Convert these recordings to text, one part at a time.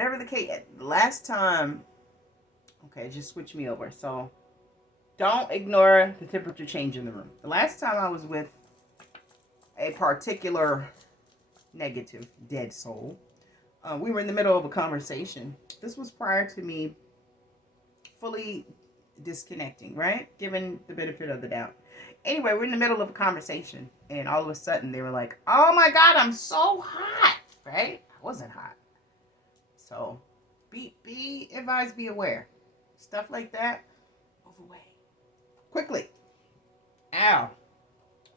whatever the case, last time, okay, just switch me over. So don't ignore the temperature change in the room. The last time I was with a particular negative dead soul, we were in the middle of a conversation. This was prior to me fully disconnecting, right? Given the benefit of the doubt. Anyway, we're in the middle of a conversation, and all of a sudden they were like, "Oh my God, I'm so hot!" Right? I wasn't hot. So, be advised, be aware. Stuff like that, move away quickly. Ow.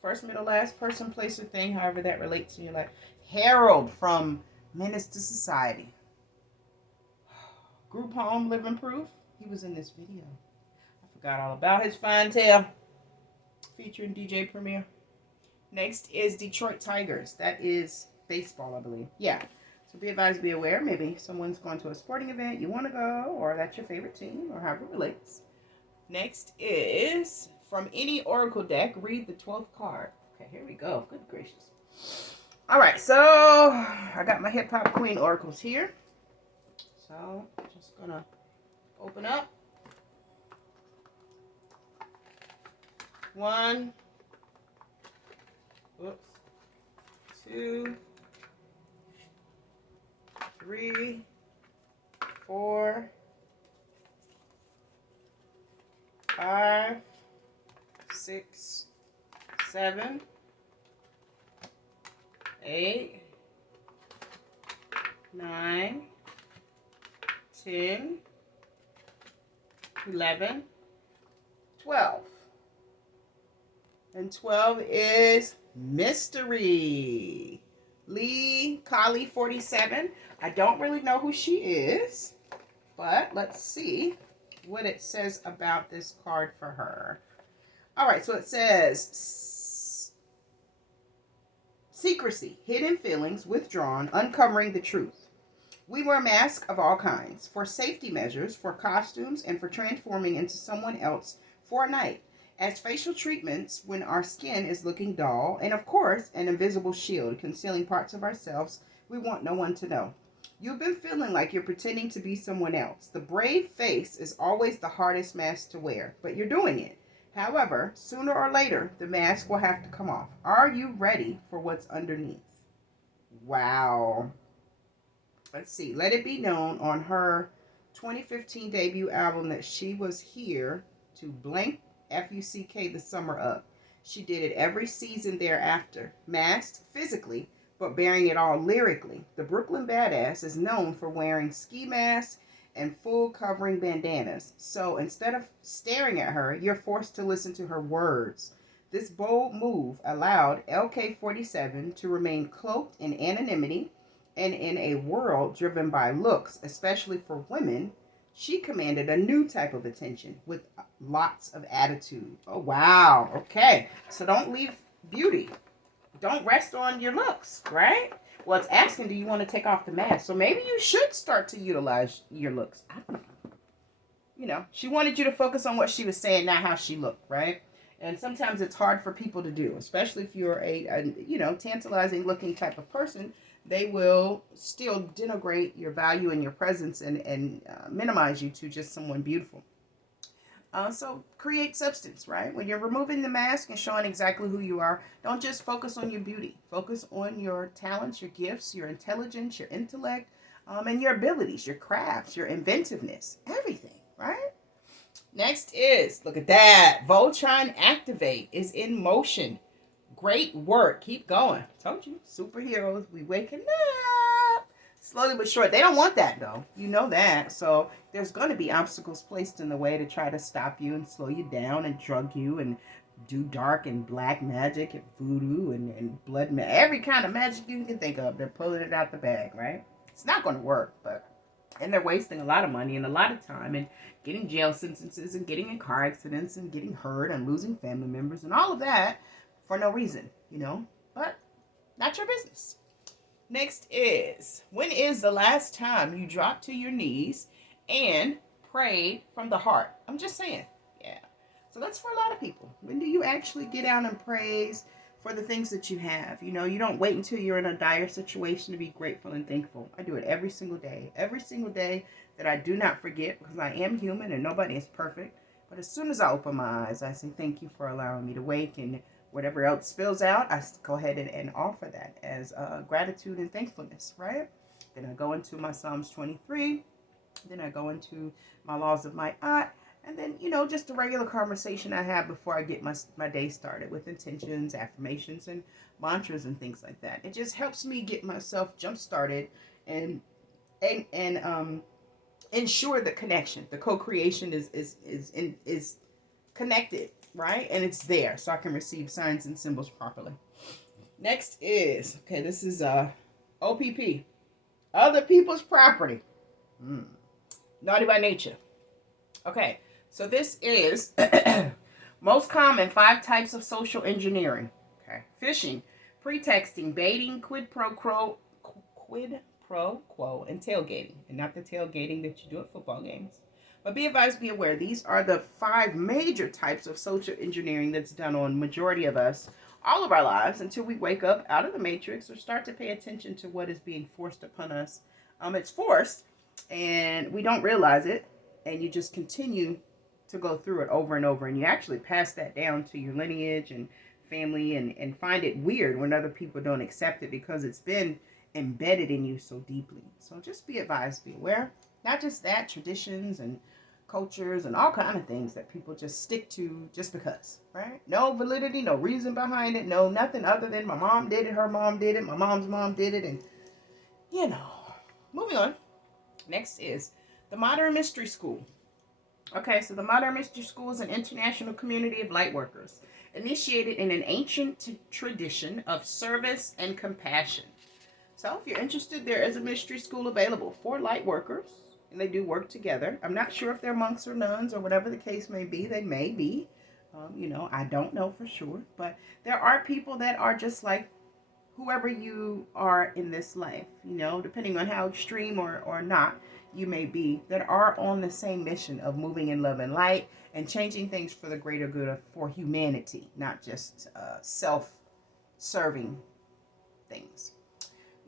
First, middle, last, person, place, or thing, however that relates in your life. Harold from Menace to Society. Group home, living proof. He was in this video. I forgot all about his fine tail. Featuring DJ Premier. Next is Detroit Tigers. That is baseball, I believe. Yeah. So be advised, be aware. Maybe someone's going to a sporting event you want to go, or that's your favorite team, or however it relates. Next is from any Oracle deck, read the 12th card. Okay, here we go. Good gracious. All right, so I got my hip hop queen oracles here. So just gonna open up. 1, 2, 3, 4, 5, 6, 7, 8, 9, 10, 11, 12. And 12 is Mystery. Lee Kali 47. I don't really know who she is, but let's see what it says about this card for her. All right, so it says secrecy, hidden feelings, withdrawn, uncovering the truth. We wear masks of all kinds for safety measures, for costumes, and for transforming into someone else for a night. As facial treatments when our skin is looking dull, and of course, an invisible shield concealing parts of ourselves we want no one to know. You've been feeling like you're pretending to be someone else. The brave face is always the hardest mask to wear, but you're doing it. However, sooner or later, the mask will have to come off. Are you ready for what's underneath? Wow. Let's see. Let it be known on her 2015 debut album that she was here to blank F-U-C-K the summer up. She did it every season thereafter, masked physically, but bearing it all lyrically. The Brooklyn Badass is known for wearing ski masks and full covering bandanas. So instead of staring at her, you're forced to listen to her words. This bold move allowed LK47 to remain cloaked in anonymity, and in a world driven by looks, especially for women, she commanded a new type of attention with lots of attitude. Oh, wow. Okay. So don't leave beauty. Don't rest on your looks, right? Well, it's asking, do you want to take off the mask? So maybe you should start to utilize your looks. I don't know. You know, she wanted you to focus on what she was saying, not how she looked, right? And sometimes it's hard for people to do, especially if you're a tantalizing looking type of person. They will still denigrate your value and your presence and minimize you to just someone beautiful. So create substance, right? When you're removing the mask and showing exactly who you are, don't just focus on your beauty. Focus on your talents, your gifts, your intelligence, your intellect, and your abilities, your crafts, your inventiveness, everything, right? Next is, look at that. Voltron Activate is in motion. Great work. Keep going. Told you. Superheroes. We waking up. Slowly but sure. They don't want that, though. You know that. So there's going to be obstacles placed in the way to try to stop you and slow you down and drug you and do dark and black magic and voodoo and blood magic. Every kind of magic you can think of. They're pulling it out the bag, right? It's not going to work, but... And they're wasting a lot of money and a lot of time and getting jail sentences and getting in car accidents and getting hurt and losing family members and all of that for no reason, but not your business. Next is, when is the last time you dropped to your knees and prayed from the heart? I'm just saying, yeah. So that's for a lot of people. When do you actually get out and praise for the things that you have. You know, you don't wait until you're in a dire situation to be grateful and thankful. I do it every single day. Every single day that I do not forget, because I am human and nobody is perfect. But as soon as I open my eyes, I say thank you for allowing me to wake, and whatever else spills out, I go ahead and offer that as gratitude and thankfulness, right? Then I go into my Psalms 23. Then I go into my laws of my aunt. And then, you know, just a regular conversation I have before I get my day started with intentions, affirmations, and mantras and things like that. It just helps me get myself jump started and ensure the connection. The co-creation is connected, right? And it's there, so I can receive signs and symbols properly. Next is, okay, this is OPP, other people's property. Naughty by nature. Okay, so this is most common 5 types of social engineering. Okay, phishing, pretexting, baiting, quid pro quo, and tailgating, and not the tailgating that you do at football games. But be advised, be aware, these are the 5 major types of social engineering that's done on majority of us all of our lives until we wake up out of the matrix or start to pay attention to what is being forced upon us. It's forced, and we don't realize it, and you just continue to go through it over and over, and you actually pass that down to your lineage and family, and find it weird when other people don't accept it because it's been embedded in you so deeply. So just be advised, be aware. Not just that, traditions and cultures and all kind of things that people just stick to just because, right? No validity, no reason behind it, no nothing other than my mom did it, her mom did it, my mom's mom did it, and you know. Moving on. Next is the Modern Mystery School. Okay, so the Modern Mystery School is an international community of light workers, initiated in an ancient tradition of service and compassion. So if you're interested, there is a mystery school available for light workers, and they do work together. I'm not sure if they're monks or nuns or whatever the case may be. They may be. You know, I don't know for sure. But there are people that are just like whoever you are in this life, you know, depending on how extreme or not you may be, that are on the same mission of moving in love and light and changing things for the greater good of, for humanity, not just self-serving things.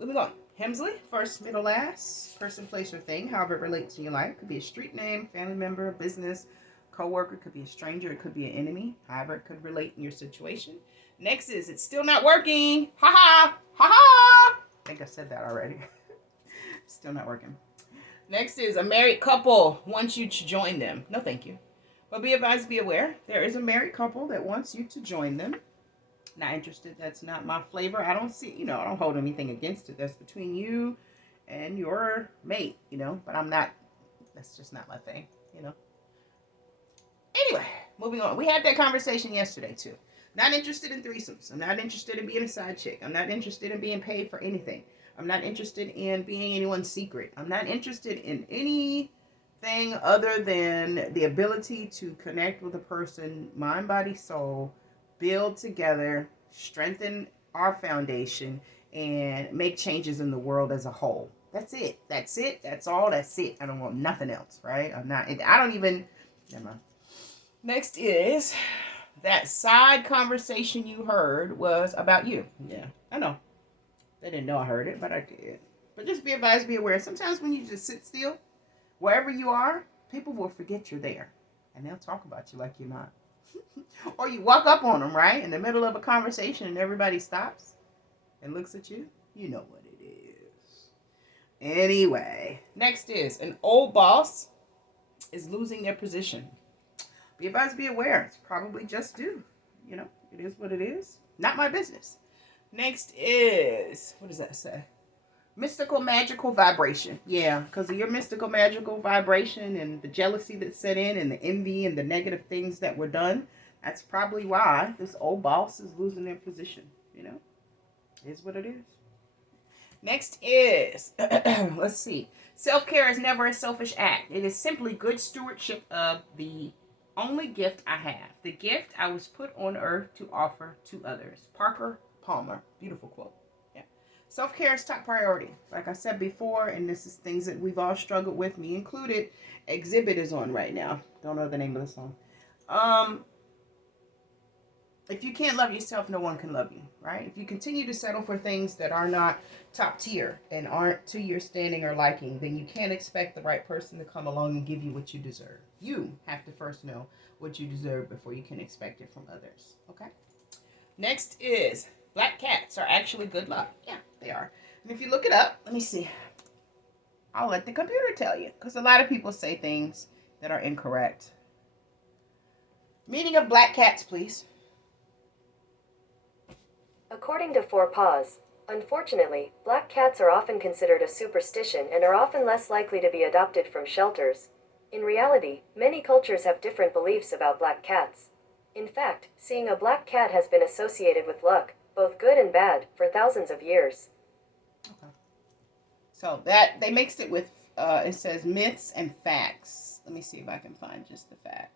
Moving on. Hemsley, first, middle, last, person, place, or thing, however it relates to your life. It could be a street name, family member, business, co-worker, could be a stranger, it could be an enemy, however it could relate in your situation. Next is, it's still not working. Ha ha, ha ha. I think I said that already. Still not working. Next is, a married couple wants you to join them. No, thank you. But be advised, be aware, there is a married couple that wants you to join them. Not interested. That's not my flavor. I don't see, you know, I don't hold anything against it. That's between you and your mate, you know, but I'm not, that's just not my thing, you know. Anyway, moving on. We had that conversation yesterday too. Not interested in threesomes. I'm not interested in being a side chick. I'm not interested in being paid for anything. I'm not interested in being anyone's secret. I'm not interested in anything other than the ability to connect with a person, mind, body, soul, build together, strengthen our foundation, and make changes in the world as a whole. That's it. That's it. That's all. That's it. I don't want nothing else, right? I don't even, never mind. Next is, that side conversation you heard was about you. Yeah, I know. They didn't know I heard it, but I did. But just be advised, be aware. Sometimes when you just sit still, wherever you are, people will forget you're there. And they'll talk about you like you're not. Or you walk up on them, right? In the middle of a conversation and everybody stops and looks at you. You know what it is. Anyway, next is, an old boss is losing their position. Be advised, be aware. It's probably just due. You know, it is what it is. Not my business. Next is, what does that say? Mystical, magical vibration. Yeah, because of your mystical, magical vibration and the jealousy that set in and the envy and the negative things that were done, that's probably why this old boss is losing their position. You know, it is what it is. Next is, let's see. Self-care is never a selfish act. It is simply good stewardship of the only gift I have. The gift I was put on earth to offer to others. Parker Palmer. Beautiful quote. Yeah. Self-care is top priority. Like I said before, and this is things that we've all struggled with, me included. Exhibit is on right now. Don't know the name of the song. If you can't love yourself, no one can love you, right? If you continue to settle for things that are not top tier and aren't to your standing or liking, then you can't expect the right person to come along and give you what you deserve. You have to first know what you deserve before you can expect it from others, okay? Next is black cats are actually good luck. Yeah, they are. And if you look it up, let me see. I'll let the computer tell you because a lot of people say things that are incorrect. Meaning of black cats, please. According to Four Paws, unfortunately, black cats are often considered a superstition and are often less likely to be adopted from shelters. In reality, many cultures have different beliefs about black cats. In fact, seeing a black cat has been associated with luck, both good and bad, for thousands of years. Okay. So that they mixed it with it says myths and facts. Let me see if I can find just the facts.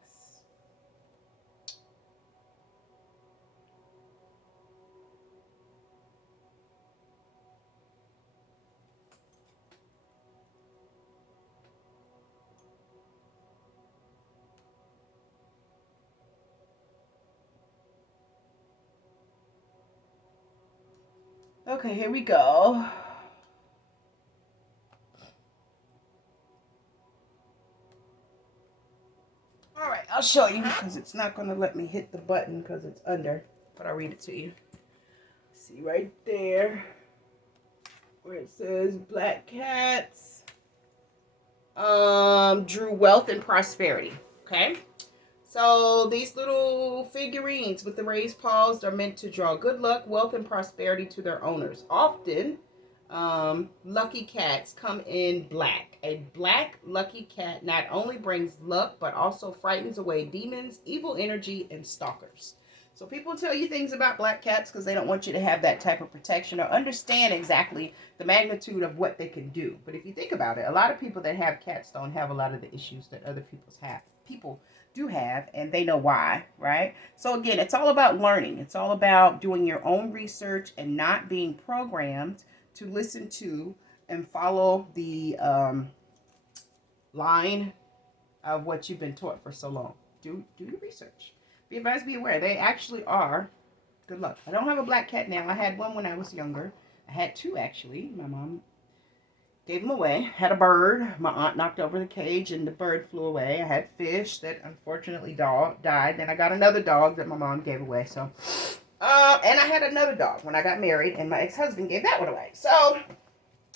Okay, here we go. All right, I'll show you because it's not going to let me hit the button because it's under, but I'll read it to you. See right there where it says black cats drew wealth and prosperity. Okay. So these little figurines with the raised paws are meant to draw good luck, wealth, and prosperity to their owners. Often, lucky cats come in black. A black lucky cat not only brings luck, but also frightens away demons, evil energy, and stalkers. So people tell you things about black cats because they don't want you to have that type of protection or understand exactly the magnitude of what they can do. But if you think about it, a lot of people that have cats don't have a lot of the issues that other people do have, and they know why, right? So again, it's all about learning. It's all about doing your own research and not being programmed to listen to and follow the line of what you've been taught for so long. Do your research. Be advised, be aware. They actually are good luck. I don't have a black cat now. I had one when I was younger. I had two actually. My mom gave them away. Had a bird. My aunt knocked over the cage and the bird flew away. I had fish that unfortunately died. Then I got another dog that my mom gave away. So, and I had another dog when I got married, and my ex-husband gave that one away. So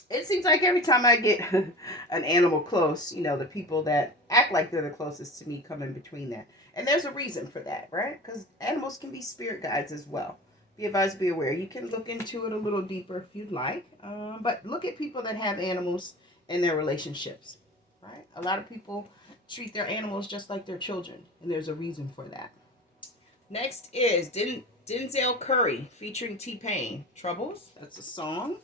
it seems like every time I get an animal close, the people that act like they're the closest to me come in between that. And there's a reason for that, right? Because animals can be spirit guides as well. Be advised, be aware. You can look into it a little deeper if you'd like. But look at people that have animals in their relationships, right? A lot of people treat their animals just like their children, and there's a reason for that. Next is Denzel Curry featuring T-Pain. Troubles, that's a song.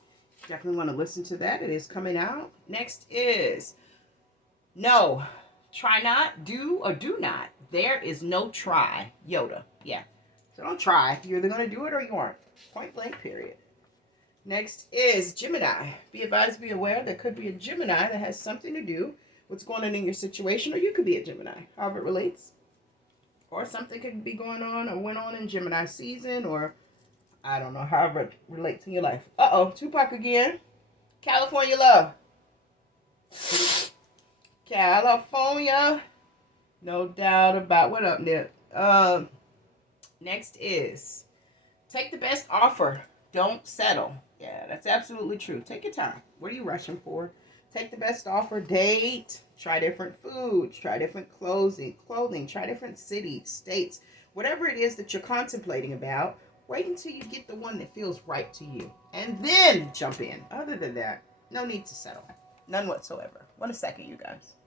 Definitely want to listen to that. It is coming out. Next is No, Try Not, Do or Do Not. There is no try. Yoda. Yeah. So don't try. You're either going to do it or you aren't. Point blank, period. Next is Gemini. Be advised, be aware. There could be a Gemini that has something to do with what's going on in your situation, or you could be a Gemini, however it relates. Or something could be going on or went on in Gemini season, or I don't know, however it relates in your life. Uh-oh, Tupac again. California Love. California. No doubt about what up, Nip. Next is take the best offer. Don't settle. Yeah, that's absolutely true. Take your time. What are you rushing for? Take the best offer. Date. Try different foods. Try different clothing. Try different cities, states. Whatever it is that you're contemplating about, wait until you get the one that feels right to you. And then jump in. Other than that, no need to settle. None whatsoever. 1 second, you guys.